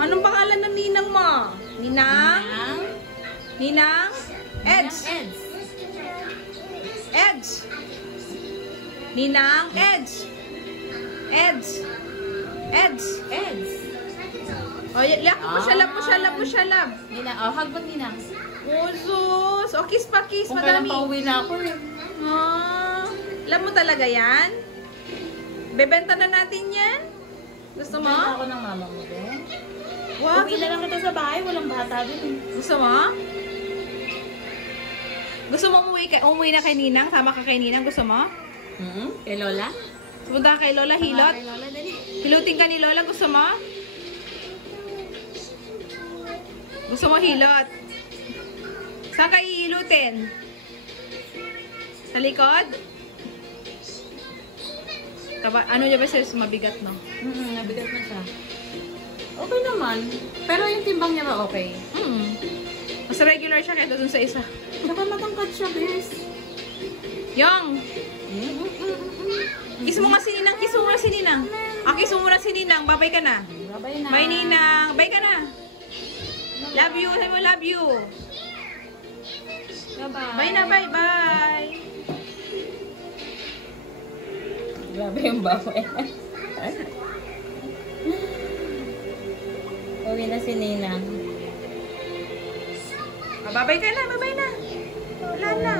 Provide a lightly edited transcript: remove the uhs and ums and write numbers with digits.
Anong pangalan ng ninang mo? Ninang? Ninang? Eds. Eds. Ninang? Eds. Eds. Eds. Eds. O, yak mo siya, love mo siya, love mo siya, love. Ninang, hug mo Ninang. Sus. O, kiss pa, kiss. Kung kailan Madami. pauwi na ako eh. Love mo talaga yan? Bebenta na natin yan? Gusto mo? Benta ako ng mama mo, be. Wow. Uwi na lang kita sa bahay, walang bata din. Gusto mo? Gusto mo umuwi na kay Ninang? Sama ka kay Ninang? Gusto mo? Kay Lola? Pupunta ka kay Lola, hilot? Kay Lola, dali. Hilutin ka ni Lola, gusto mo? Gusto mo hilot? Saan ka hihilutin? Sa likod? Ano niya ba sis? Mabigat, no? Nabigat na siya. Okay naman. Pero yung timbang niya ba okay? Mas regular siya kaya dun sa isa. Saka matangkad siya, bes. Yung! Kiss mo nga si Ninang, kiss mo nga si Ninang. Kiss mo muna si Ninang, babay ka na. Babay na. Bye Ninang, bye ka na. Love you, sabi mo love you. Bye-bye. Bye na, bye, bye. Grabe yung bawal. Uwi na si Ninang. Babay ka na, babay na. Wala na.